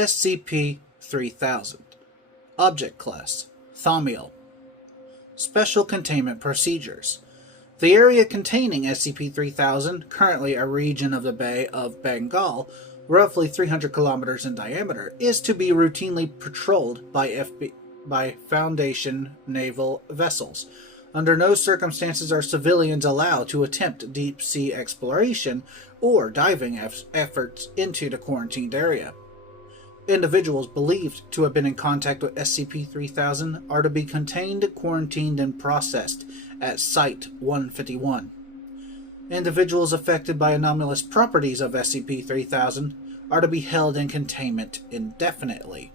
SCP-3000. Object Class: Thaumiel. Special Containment Procedures. The area containing SCP-3000, currently a region of the Bay of Bengal, roughly 300 kilometers in diameter, is to be routinely patrolled by Foundation naval vessels. Under no circumstances are civilians allowed to attempt deep-sea exploration or diving efforts into the quarantined area. Individuals believed to have been in contact with SCP-3000 are to be contained, quarantined, and processed at Site-151. Individuals affected by anomalous properties of SCP-3000 are to be held in containment indefinitely.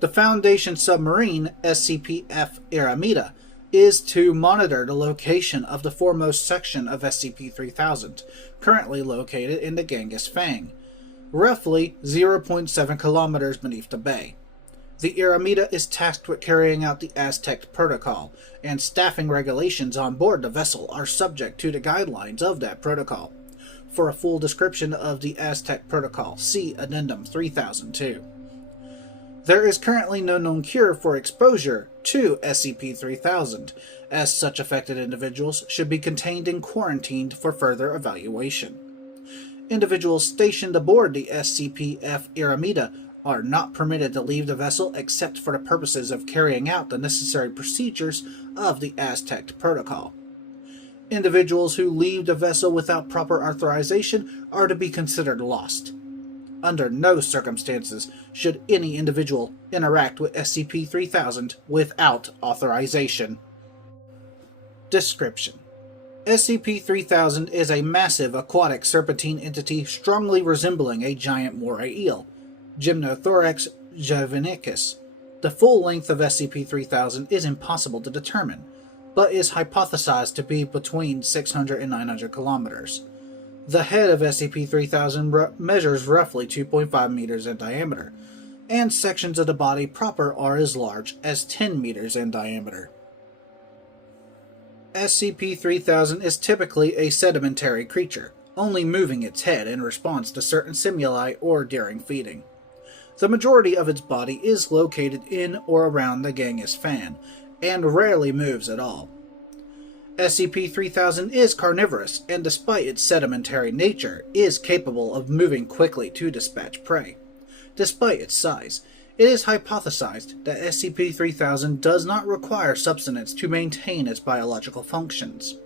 The Foundation submarine, SCP-F Aramida, is to monitor the location of the foremost section of SCP-3000, currently located in the Genghis Fang, roughly 0.7 kilometers beneath the bay. The Aramida is tasked with carrying out the Aztec Protocol, and staffing regulations on board the vessel are subject to the guidelines of that protocol. For a full description of the Aztec Protocol, see Addendum 3002. There is currently no known cure for exposure to SCP-3000, as such affected individuals should be contained and quarantined for further evaluation. Individuals stationed aboard the SCP-F Aramida are not permitted to leave the vessel except for the purposes of carrying out the necessary procedures of the Aztec Protocol. Individuals who leave the vessel without proper authorization are to be considered lost. Under no circumstances should any individual interact with SCP-3000 without authorization. Description: SCP-3000 is a massive aquatic serpentine entity strongly resembling a giant moray eel, Gymnothorax javanicus. The full length of SCP-3000 is impossible to determine, but is hypothesized to be between 600 and 900 kilometers. The head of SCP-3000 measures roughly 2.5 meters in diameter, and sections of the body proper are as large as 10 meters in diameter. SCP-3000 is typically a sedimentary creature, only moving its head in response to certain stimuli or during feeding. The majority of its body is located in or around the Genghis Fan, and rarely moves at all. SCP-3000 is carnivorous, and despite its sedimentary nature, is capable of moving quickly to dispatch prey. Despite its size, it is hypothesized that SCP-3000 does not require sustenance to maintain its biological functions.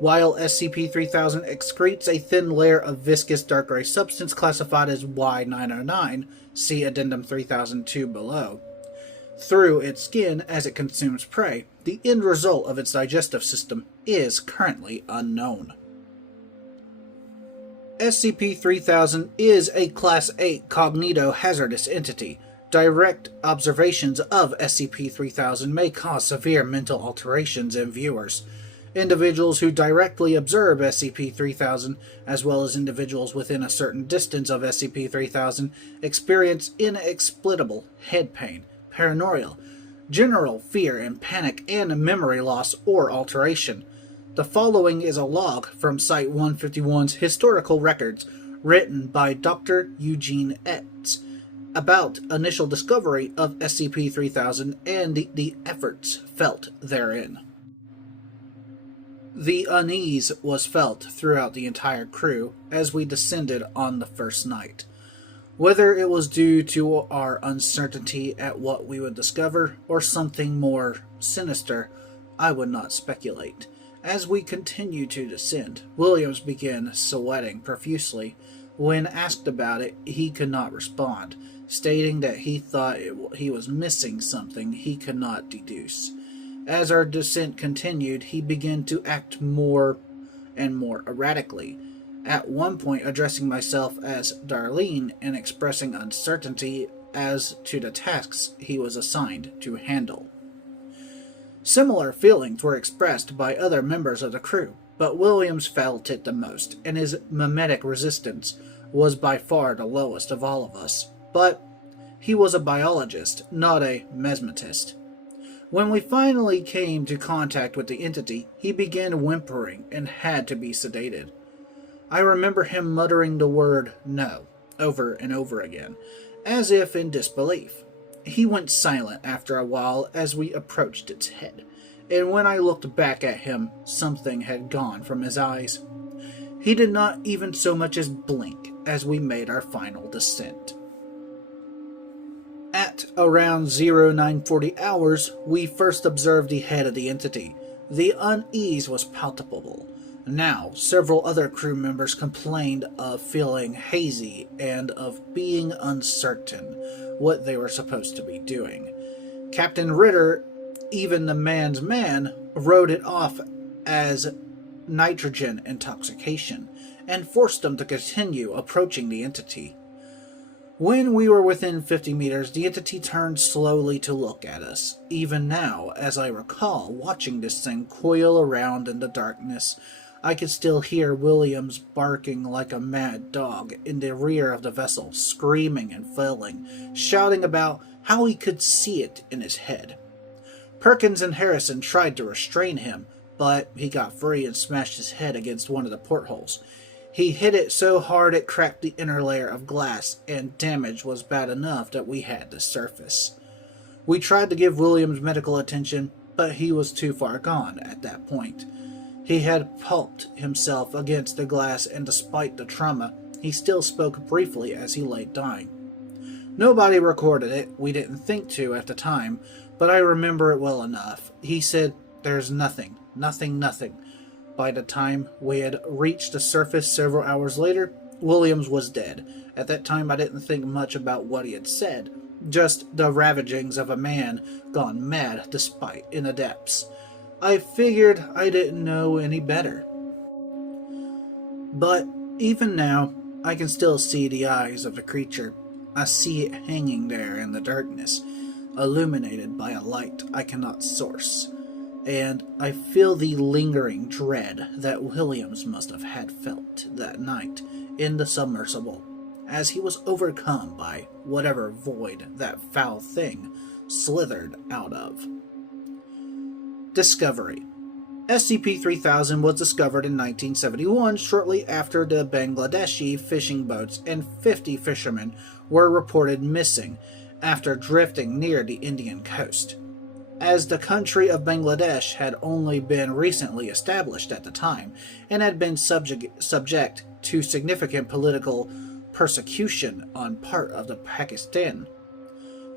While SCP-3000 excretes a thin layer of viscous dark gray substance classified as Y909, see Addendum 3002 below, through its skin as it consumes prey, the end result of its digestive system is currently unknown. SCP-3000 is a Class 8 cognito-hazardous entity. Direct observations of SCP-3000 may cause severe mental alterations in viewers. Individuals who directly observe SCP-3000, as well as individuals within a certain distance of SCP-3000, experience inexplicable head pain, paranoia, general fear and panic, and memory loss or alteration. The following is a log from Site-151's historical records, written by Dr. Eugene Etz, about initial discovery of SCP-3000 and the efforts felt therein. The unease was felt throughout the entire crew as we descended on the first night. Whether it was due to our uncertainty at what we would discover, or something more sinister, I would not speculate. As we continued to descend, Williams began sweating profusely. When asked about it, he could not respond, stating that he thought he was missing something he could not deduce. As our descent continued, he began to act more and more erratically, at one point addressing myself as Darlene and expressing uncertainty as to the tasks he was assigned to handle. Similar feelings were expressed by other members of the crew, but Williams felt it the most, and his mimetic resistance was by far the lowest of all of us. But he was a biologist, not a mesmetist. When we finally came to contact with the entity, he began whimpering and had to be sedated. I remember him muttering the word "no," over and over again, as if in disbelief. He went silent after a while as we approached its head, and when I looked back at him, something had gone from his eyes. He did not even so much as blink as we made our final descent. At around 0940 hours, we first observed the head of the entity. The unease was palpable. Now, several other crew members complained of feeling hazy and of being uncertain what they were supposed to be doing. Captain Ritter, even the man's man, wrote it off as nitrogen intoxication and forced them to continue approaching the entity. When we were within 50 meters, the entity turned slowly to look at us. Even now, as I recall watching this thing coil around in the darkness, I could still hear Williams barking like a mad dog in the rear of the vessel, screaming and flailing, shouting about how he could see it in his head. Perkins and Harrison tried to restrain him, but he got free and smashed his head against one of the portholes. He hit it so hard it cracked the inner layer of glass, and damage was bad enough that we had to surface. We tried to give Williams medical attention, but he was too far gone at that point. He had pulped himself against the glass, and despite the trauma, he still spoke briefly as he lay dying. Nobody recorded it, we didn't think to at the time, but I remember it well enough. He said, "There's nothing. By the time we had reached the surface several hours later, Williams was dead. At that time I didn't think much about what he had said, just the ravagings of a man gone mad despite in the depths. I figured I didn't know any better. But even now, I can still see the eyes of the creature. I see it hanging there in the darkness, illuminated by a light I cannot source. And I feel the lingering dread that Williams must have had felt that night in the submersible, as he was overcome by whatever void that foul thing slithered out of. Discovery. SCP-3000 was discovered in 1971, shortly after the Bangladeshi fishing boats and 50 fishermen were reported missing after drifting near the Indian coast. As the country of Bangladesh had only been recently established at the time and had been subject to significant political persecution on part of the Pakistan,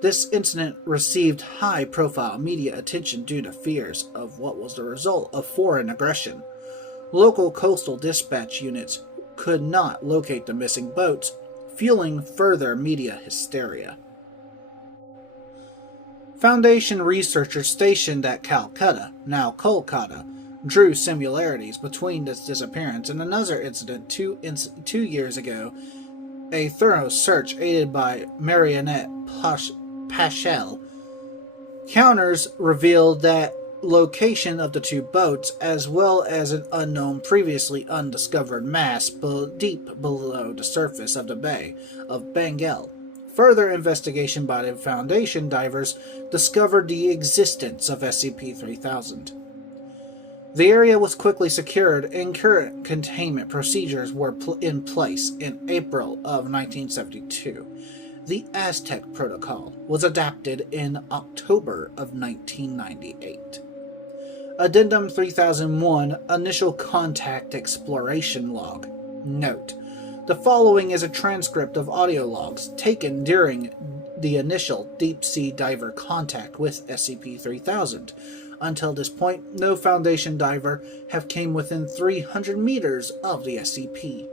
this incident received high-profile media attention due to fears of what was the result of foreign aggression. Local coastal dispatch units could not locate the missing boats, fueling further media hysteria. Foundation researchers stationed at Calcutta, now Kolkata, drew similarities between this disappearance and another incident 2 years ago. A thorough search aided by Marionette Paschal counters revealed that location of the two boats, as well as an unknown previously undiscovered mass deep below the surface of the Bay of Bengal. Further investigation by the Foundation divers discovered the existence of SCP-3000. The area was quickly secured and current containment procedures were in place in April of 1972. The Aztec Protocol was adapted in October of 1998. Addendum 3001 Initial Contact Exploration Log. Note: the following is a transcript of audio logs taken during the initial deep-sea diver contact with SCP-3000. Until this point, no Foundation diver have came within 300 meters of the SCP.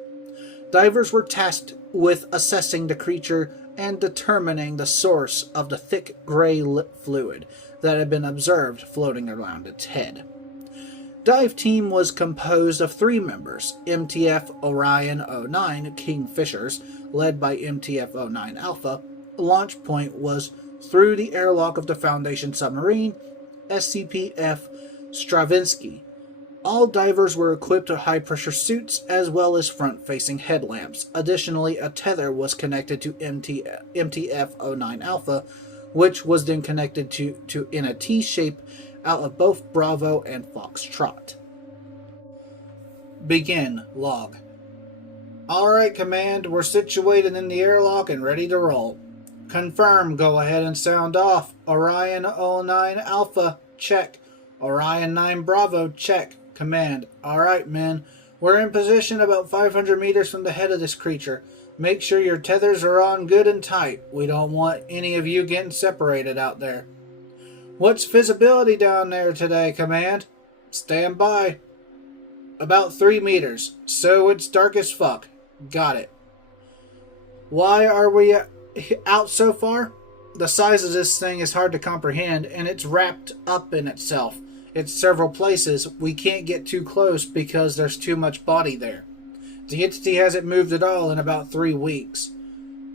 Divers were tasked with assessing the creature and determining the source of the thick gray fluid that had been observed floating around its head. Dive team was composed of 3 members: MTF Orion 09 Kingfishers, led by MTF 09 Alpha. Launch point was through the airlock of the Foundation submarine, SCP-F Stravinsky. All divers were equipped with high-pressure suits as well as front-facing headlamps. Additionally, a tether was connected to MTF 09 Alpha, which was then connected to in a T-shape out of both Bravo and Foxtrot. Begin log. Alright, Command, we're situated in the airlock and ready to roll. Confirm, go ahead and sound off. Orion 09 Alpha, check. Orion 9 Bravo, check. Command, alright men, we're in position about 500 meters from the head of this creature. Make sure your tethers are on good and tight. We don't want any of you getting separated out there. What's visibility down there today, Command? Stand by. About 3 meters, so it's dark as fuck. Got it. Why are we out so far? The size of this thing is hard to comprehend, and it's wrapped up in itself. It's several places. We can't get too close because there's too much body there. The entity hasn't moved at all in about 3 weeks.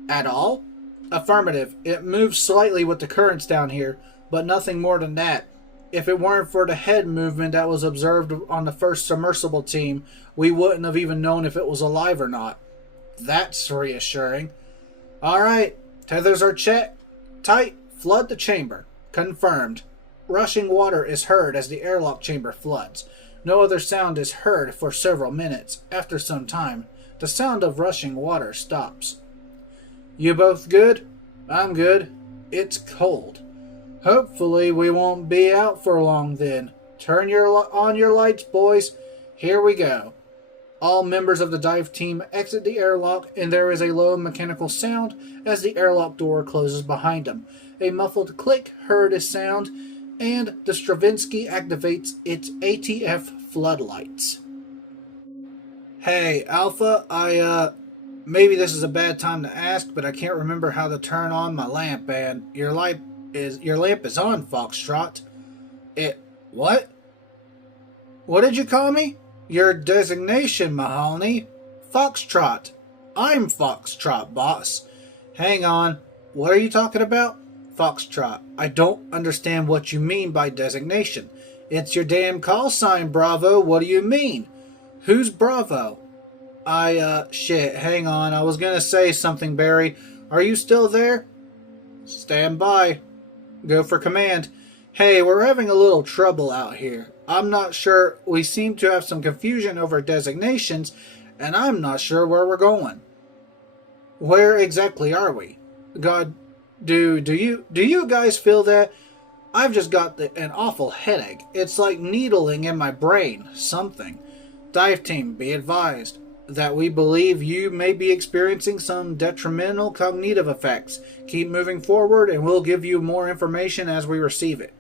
At all? Affirmative. It moves slightly with the currents down here, but nothing more than that. If it weren't for the head movement that was observed on the first submersible team, we wouldn't have even known if it was alive or not. That's reassuring. Alright, tethers are checked. Tight, flood the chamber. Confirmed. Rushing water is heard as the airlock chamber floods. No other sound is heard for several minutes. After some time, the sound of rushing water stops. You both good? I'm good. It's cold. Hopefully we won't be out for long then. Turn on your lights, boys. Here we go. All members of the dive team exit the airlock, and there is a low mechanical sound as the airlock door closes behind them. A muffled click heard as sound, and the Stravinsky activates its ATF floodlights. Hey, Alpha, maybe this is a bad time to ask, but I can't remember how to turn on my lamp, and your lamp is on, Foxtrot. What? What did you call me? Your designation, Mahoney. Foxtrot. I'm Foxtrot, boss. Hang on. What are you talking about? Foxtrot. I don't understand what you mean by designation. It's your damn call sign, Bravo. What do you mean? Who's Bravo? Shit. Hang on. I was gonna say something, Barry. Are you still there? Stand by. Go for command. Hey, we're having a little trouble out here. I'm not sure. We seem to have some confusion over designations, and I'm not sure where we're going. Where exactly are we? God, do you guys feel that? I've just got an awful headache. It's like needling in my brain. Something. Dive team, be advised that we believe you may be experiencing some detrimental cognitive effects. Keep moving forward and we'll give you more information as we receive it.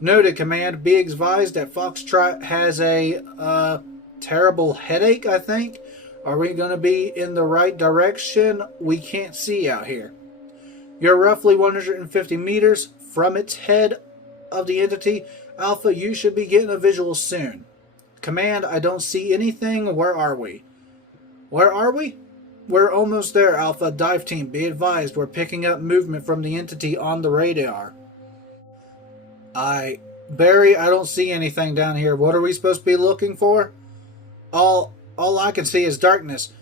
Noted, Command. Be advised that Foxtrot has a terrible headache, I think. Are we going to be in the right direction? We can't see out here. You're roughly 150 meters from its head of the entity. Alpha, you should be getting a visual soon. Command, I don't see anything. Where are we? Where are we? We're almost there, Alpha. Dive team, be advised. We're picking up movement from the entity on the radar. Barry, I don't see anything down here. What are we supposed to be looking for? All I can see is darkness.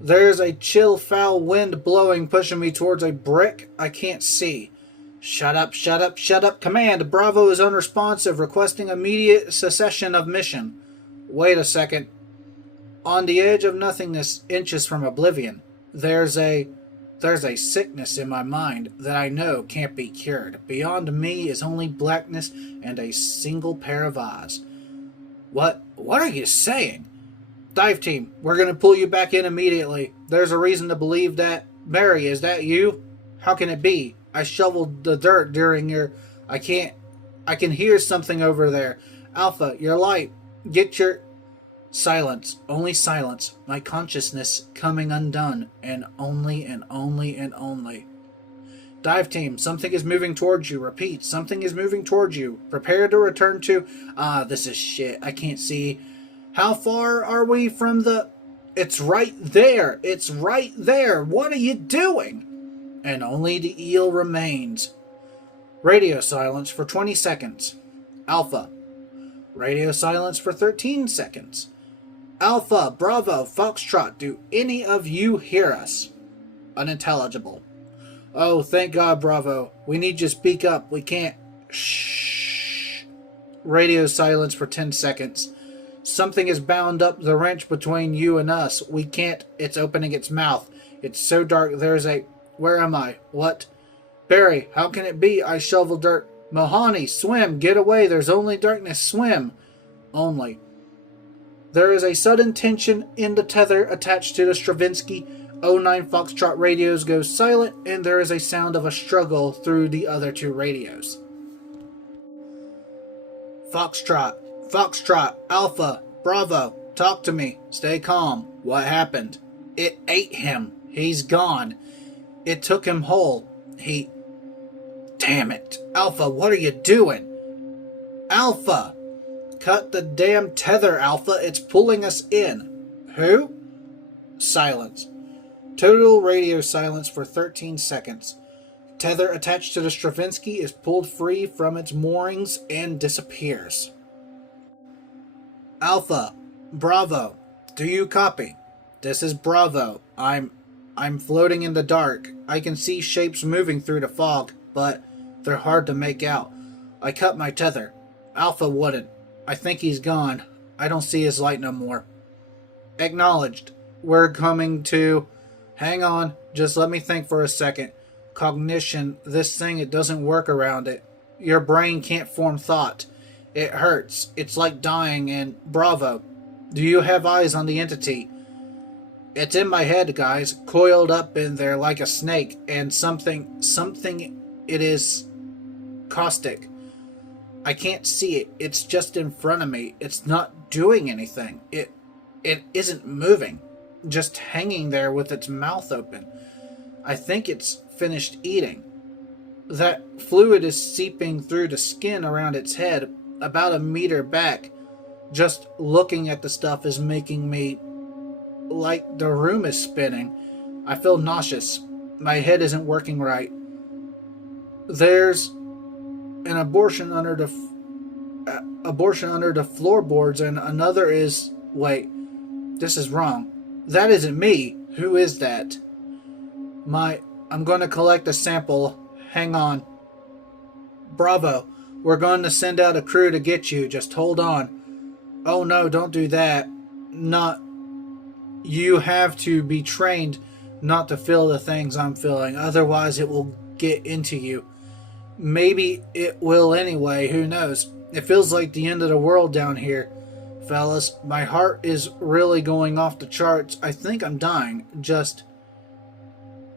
There's a chill, foul wind blowing, pushing me towards a brick I can't see. Shut up, shut up, shut up. Command, Bravo is unresponsive, requesting immediate cessation of mission. Wait a second. On the edge of nothingness, inches from oblivion, there's a sickness in my mind that I know can't be cured. Beyond me is only blackness and a single pair of eyes. What are you saying? Dive team, we're going to pull you back in immediately. There's a reason to believe that. Barry, is that you? How can it be? I shoveled the dirt during your... I can hear something over there. Alpha, your light. Get your... Silence. Only silence. My consciousness coming undone. And only and only and only. Dive team, something is moving towards you. Repeat, something is moving towards you. Prepare to return to... this is shit. I can't see. How far are we from the... It's right there. It's right there. What are you doing? And only the eel remains. Radio silence for 20 seconds. Alpha. Radio silence for 13 seconds. Alpha, Bravo, Foxtrot, do any of you hear us? Unintelligible. Oh, thank God, Bravo. We need you to speak up. We can't... Shh. Radio silence for 10 seconds. Something has bound up the wrench between you and us. We can't. It's opening its mouth. It's so dark. There's a... Where am I? What? Barry, how can it be? I shovel dirt. Mohani, swim. Get away. There's only darkness. Swim. Only. There is a sudden tension in the tether attached to the Stravinsky. 09 Foxtrot radios go silent, and there is a sound of a struggle through the other two radios. Foxtrot. Foxtrot. Alpha. Bravo. Talk to me. Stay calm. What happened? It ate him. He's gone. It took him whole. Damn it. Alpha, what are you doing? Alpha! Cut the damn tether, Alpha. It's pulling us in. Who? Silence. Total radio silence for 13 seconds. Tether attached to the Stravinsky is pulled free from its moorings and disappears. Alpha. Bravo. Do you copy? This is Bravo. I'm floating in the dark. I can see shapes moving through the fog, but they're hard to make out. I cut my tether. Alpha wouldn't. I think he's gone. I don't see his light no more. Acknowledged. We're coming to... Hang on. Just let me think for a second. Cognition. This thing, it doesn't work around it. Your brain can't form thought. It hurts. It's like dying, and Bravo. Do you have eyes on the entity? It's in my head, guys. Coiled up in there like a snake, and something, it is caustic. I can't see it. It's just in front of me. It's not doing anything. It isn't moving. Just hanging there with its mouth open. I think it's finished eating. That fluid is seeping through the skin around its head, about a meter back. Just looking at the stuff is making me... like the room is spinning. I feel nauseous. My head isn't working right. There's an abortion under the floorboards, and another is... Wait, this is wrong. That isn't me. Who is that? I'm going to collect a sample. Hang on. Bravo. We're going to send out a crew to get you. Just hold on. Oh no, don't do that. Not... You have to be trained not to feel the things I'm feeling. Otherwise it will get into you. Maybe it will anyway. Who knows? It feels like the end of the world down here. Fellas, my heart is really going off the charts. I think I'm dying.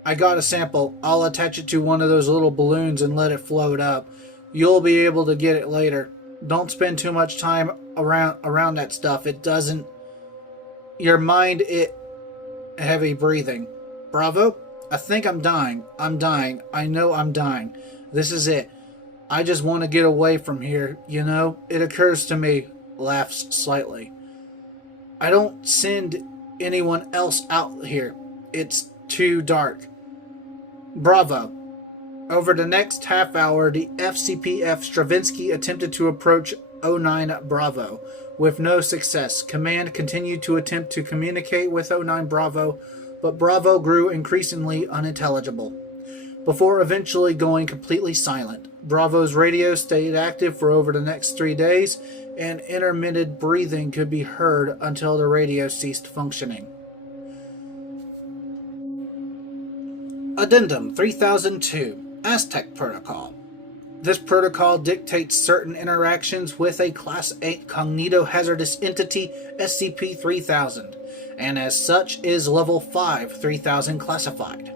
I got a sample. I'll attach it to one of those little balloons and let it float up. You'll be able to get it later. Don't spend too much time around that stuff. It doesn't... Your mind, heavy breathing. Bravo? I think I'm dying. I'm dying. I know I'm dying. This is it. I just want to get away from here. You know, it occurs to me. Laughs slightly. I don't send anyone else out here. It's too dark. Bravo. Over the next half hour, the FCPF Stravinsky attempted to approach 09 Bravo. With no success, Command continued to attempt to communicate with 09 Bravo, but Bravo grew increasingly unintelligible, before eventually going completely silent. Bravo's radio stayed active for over the next 3 days, and intermittent breathing could be heard until the radio ceased functioning. Addendum 3002, Aztec Protocol. This protocol dictates certain interactions with a Class 8 cognito-hazardous entity, SCP-3000, and as such is Level 5 3000 classified.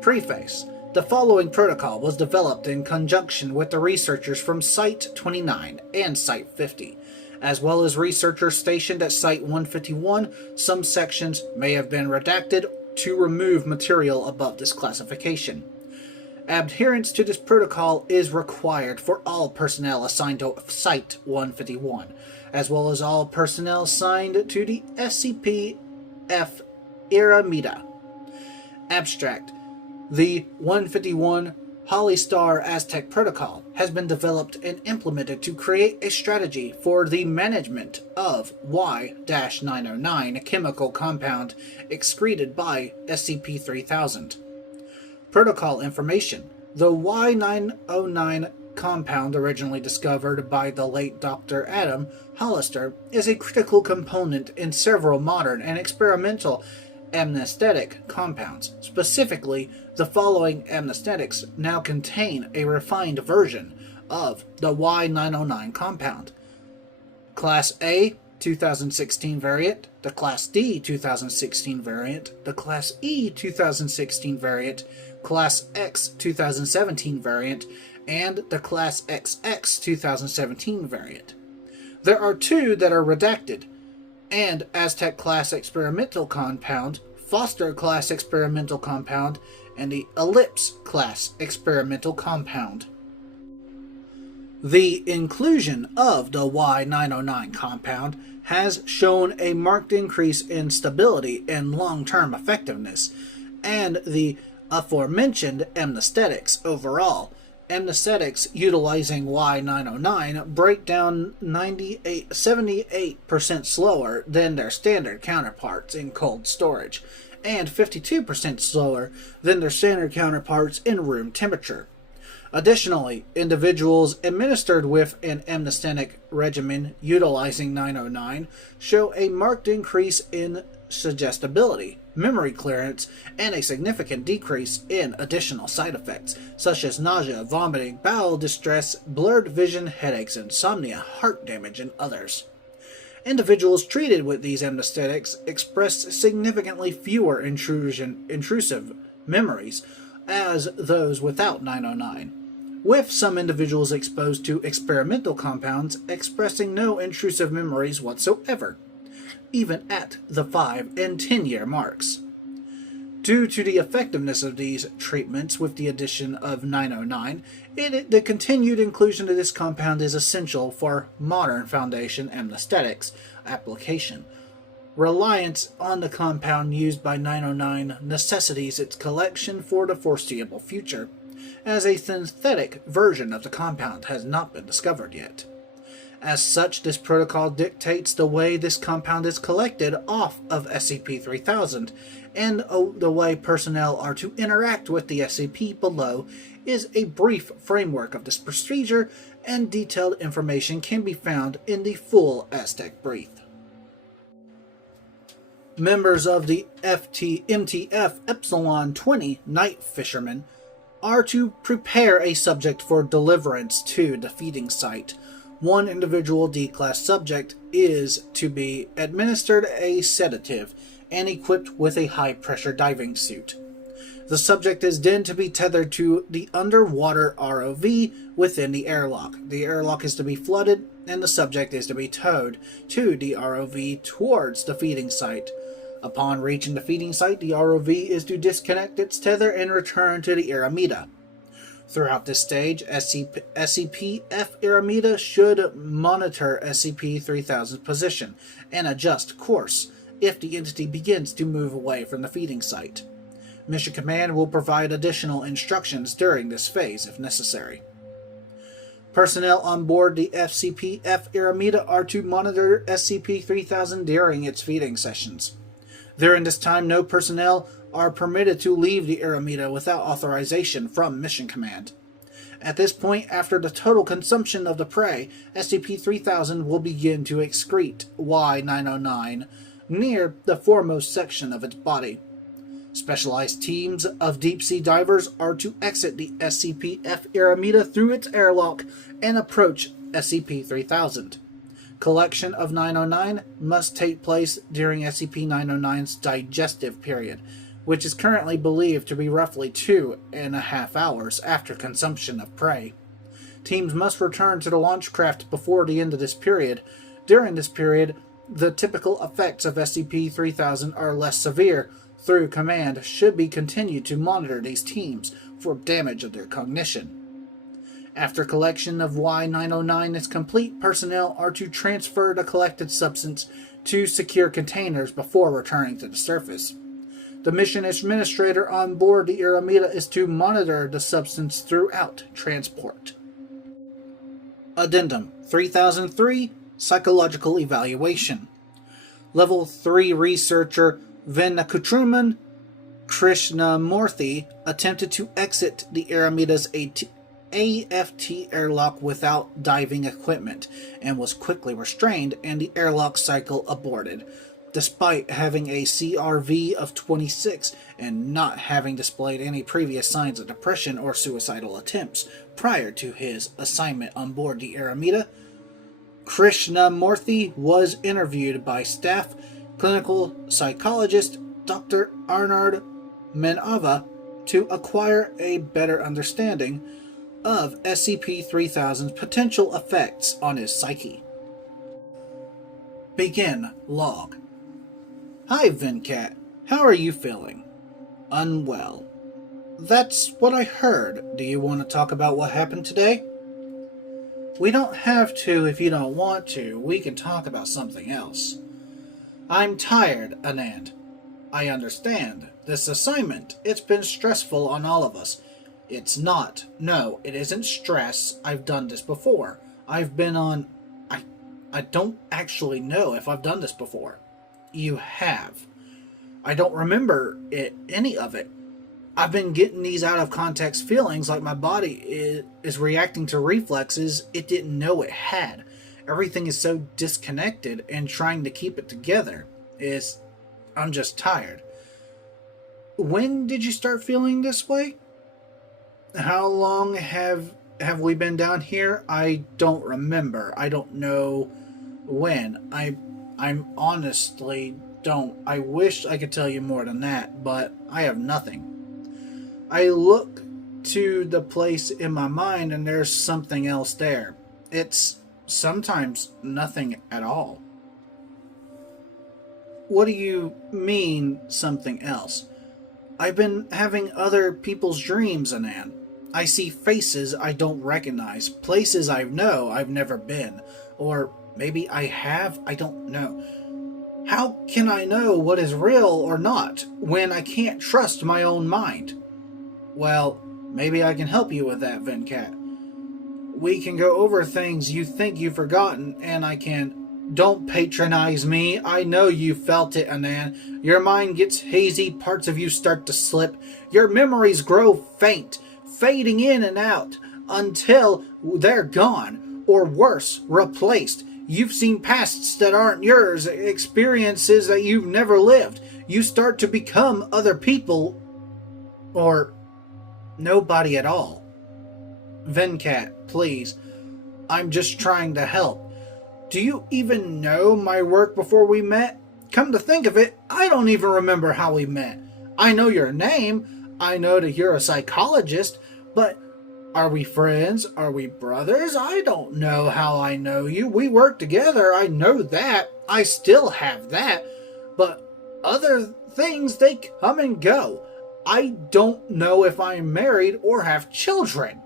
Preface. The following protocol was developed in conjunction with the researchers from Site-29 and Site-50, as well as researchers stationed at Site-151. Some sections may have been redacted to remove material above this classification. Adherence to this protocol is required for all personnel assigned to Site-151, as well as all personnel assigned to the SCP-F Iramida. Abstract. The 151 Holystar Aztec Protocol has been developed and implemented to create a strategy for the management of Y-909 chemical compound excreted by SCP-3000. Protocol information. The Y-909 compound originally discovered by the late Dr. Adam Hollister, is a critical component in several modern and experimental amnesthetic compounds. Specifically, the following amnesthetics now contain a refined version of the Y909 compound: Class A 2016 variant, the Class D 2016 variant, the Class E 2016 variant, Class X 2017 variant, and the Class XX 2017 variant. There are two that are redacted: and Aztec class experimental compound, Foster class experimental compound, and the Ellipse class experimental compound. The inclusion of the Y909 compound has shown a marked increase in stability and long-term effectiveness, and the aforementioned amnesthetics overall. Amnesthetics utilizing Y909 break down 78% slower than their standard counterparts in cold storage, and 52% slower than their standard counterparts in room temperature. Additionally, individuals administered with an amnesthetic regimen utilizing 909 show a marked increase in suggestibility, memory clearance, and a significant decrease in additional side effects, such as nausea, vomiting, bowel distress, blurred vision, headaches, insomnia, heart damage, and others. Individuals treated with these amnesthetics expressed significantly fewer intrusive memories as those without 909, with some individuals exposed to experimental compounds expressing no intrusive memories whatsoever, even at the 5 and 10-year marks. Due to the effectiveness of these treatments with the addition of 909, the continued inclusion of this compound is essential for modern foundation amnesthetics application. Reliance on the compound used by 909 necessitates its collection for the foreseeable future, as a synthetic version of the compound has not been discovered yet. As such, this protocol dictates the way this compound is collected off of SCP-3000, and the way personnel are to interact with the SCP below is a brief framework of this procedure, and detailed information can be found in the full Aztec brief. Members of the MTF Epsilon 20 Night Fishermen are to prepare a subject for deliverance to the feeding site. One individual D-class subject is to be administered a sedative and equipped with a high-pressure diving suit. The subject is then to be tethered to the underwater ROV within the airlock. The airlock is to be flooded, and the subject is to be towed to the ROV towards the feeding site. Upon reaching the feeding site, the ROV is to disconnect its tether and return to the Aramida. Throughout this stage, SCP-F Aramida should monitor SCP-3000's position and adjust course if the entity begins to move away from the feeding site. Mission Command will provide additional instructions during this phase if necessary. Personnel on board the SCP-F Aramida are to monitor SCP-3000 during its feeding sessions. During this time, no personnel are permitted to leave the Aramida without authorization from Mission Command. At this point, after the total consumption of the prey, SCP-3000 will begin to excrete Y909 near the foremost section of its body. Specialized teams of deep-sea divers are to exit the SCP-F Aramida through its airlock and approach SCP-3000. Collection of 909 must take place during SCP-909's digestive period, which is currently believed to be roughly 2.5 hours after consumption of prey. Teams must return to the launch craft before the end of this period. During this period, the typical effects of SCP-3000 are less severe. Through command should be continued to monitor these teams for damage of their cognition. After collection of Y909 is complete, personnel are to transfer the collected substance to secure containers before returning to the surface. The mission administrator on board the Aramida is to monitor the substance throughout transport. Addendum 3003 Psychological Evaluation. Level 3 researcher Venakutruman Krishnamurthy attempted to exit the Aramida's AFT airlock without diving equipment and was quickly restrained, and the airlock cycle aborted, despite having a CRV of 26 and not having displayed any previous signs of depression or suicidal attempts prior to his assignment on board the Aramita. Krishnamurthy was interviewed by staff clinical psychologist Dr. Arnard Menava to acquire a better understanding of SCP-3000's potential effects on his psyche. Begin log. Hi, Venkat. How are you feeling? Unwell. That's what I heard. Do you want to talk about what happened today? We don't have to if you don't want to. We can talk about something else. I'm tired, Anand. I understand. This assignment, it's been stressful on all of us. It's not. No, it isn't stress. I've done this before. I've been on... I don't actually know if I've done this before. You have. I don't remember any of it. I've been getting these out of context feelings like my body is reacting to reflexes it didn't know it had. Everything is so disconnected, and trying to keep it together I'm just tired. When did you start feeling this way? How long have we been down here? I don't remember. I don't know when. I'm honestly don't. I wish I could tell you more than that, but I have nothing. I look to the place in my mind and there's something else there. It's sometimes nothing at all. What do you mean, something else? I've been having other people's dreams, Anand. I see faces I don't recognize, places I know I've never been, or maybe I have, I don't know. How can I know what is real or not when I can't trust my own mind? Well, maybe I can help you with that, Venkat. We can go over things you think you've forgotten, and I can... Don't patronize me. I know you felt it, Anand. Your mind gets hazy, parts of you start to slip. Your memories grow faint, fading in and out, until they're gone, or worse, replaced. You've seen pasts that aren't yours, experiences that you've never lived. You start to become other people, or nobody at all. Venkat, please. I'm just trying to help. Do you even know my work before we met? Come to think of it, I don't even remember how we met. I know your name. I know that you're a psychologist, but are we friends? Are we brothers? I don't know how I know you. We work together. I know that. I still have that. But other things, they come and go. I don't know if I'm married or have children.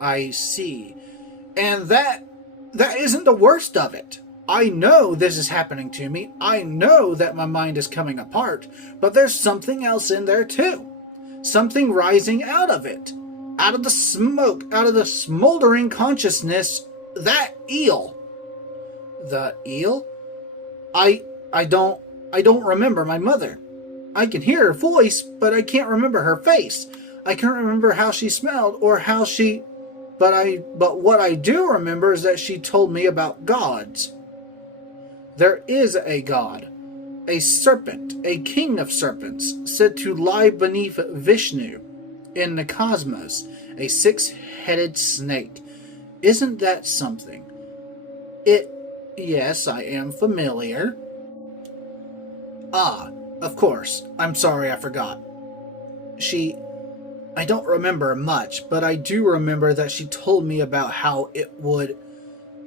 I see. And that isn't the worst of it. I know this is happening to me. I know that my mind is coming apart, but there's something else in there too. Something rising out of it. Out of the smoke, out of the smoldering consciousness, that eel. The eel? I don't remember my mother. I can hear her voice, but I can't remember her face. I can't remember how she smelled or how she... But what I do remember is that she told me about gods. There is a god, a serpent, a king of serpents, said to lie beneath Vishnu in the cosmos, a six-headed snake. Isn't that something? Yes, I am familiar. Ah, of course. I'm sorry, I forgot. I don't remember much, but I do remember that she told me about how it would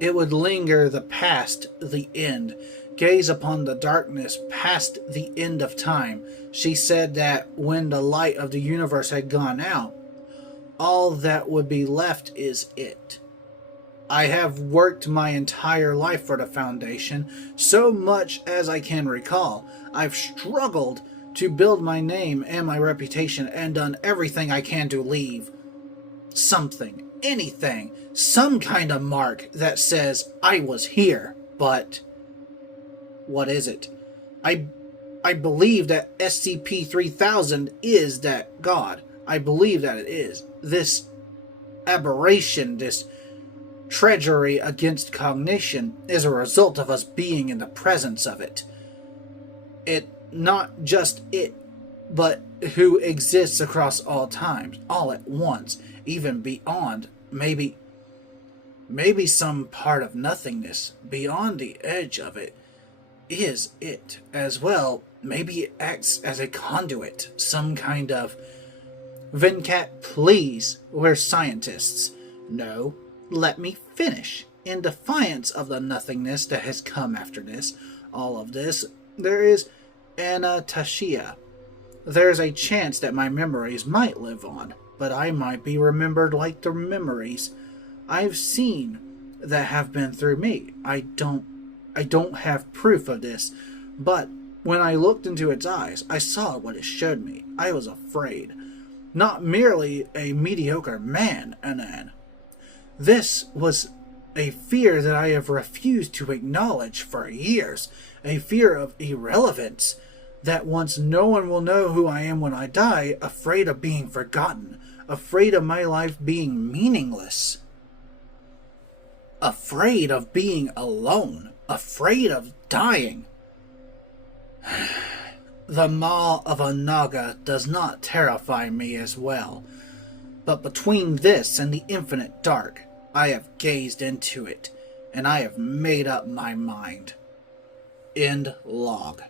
linger the past the end, gaze upon the darkness past the end of time. She said that when the light of the universe had gone out, all that would be left is it. I have worked my entire life for the Foundation, so much as I can recall. I've struggled to build my name and my reputation and done everything I can to leave something, anything, some kind of mark that says I was here. But what is it? I believe that SCP-3000 is that God. I believe that it is. This aberration, this treachery against cognition, is a result of us being in the presence of it. It, not just it, but who exists across all times, all at once, even beyond, maybe some part of nothingness, beyond the edge of it, is it as well. Maybe it acts as a conduit, some kind of... Venkat, please, we're scientists. No, let me finish. In defiance of the nothingness that has come after this, all of this, there is Anastasia. There's a chance that my memories might live on, but I might be remembered like the memories I've seen that have been through me. I don't have proof of this, but when I looked into its eyes, I saw what it showed me. I was afraid. Not merely a mediocre man, Anan. This was a fear that I have refused to acknowledge for years, a fear of irrelevance, that once no one will know who I am when I die, afraid of being forgotten, afraid of my life being meaningless, afraid of being alone, afraid of dying. The maw of a Naga does not terrify me as well, but between this and the infinite dark, I have gazed into it, and I have made up my mind. End log.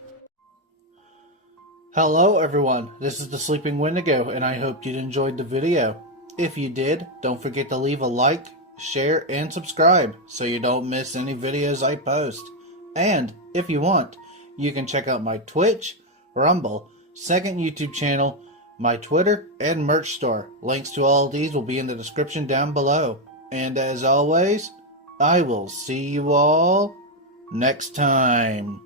Hello everyone, this is the Sleeping Wendigo, and I hope you enjoyed the video. If you did, don't forget to leave a like, share, and subscribe so you don't miss any videos I post. And, if you want, you can check out my Twitch, Rumble, second YouTube channel, my Twitter, and merch store. Links to all of these will be in the description down below. And as always, I will see you all next time.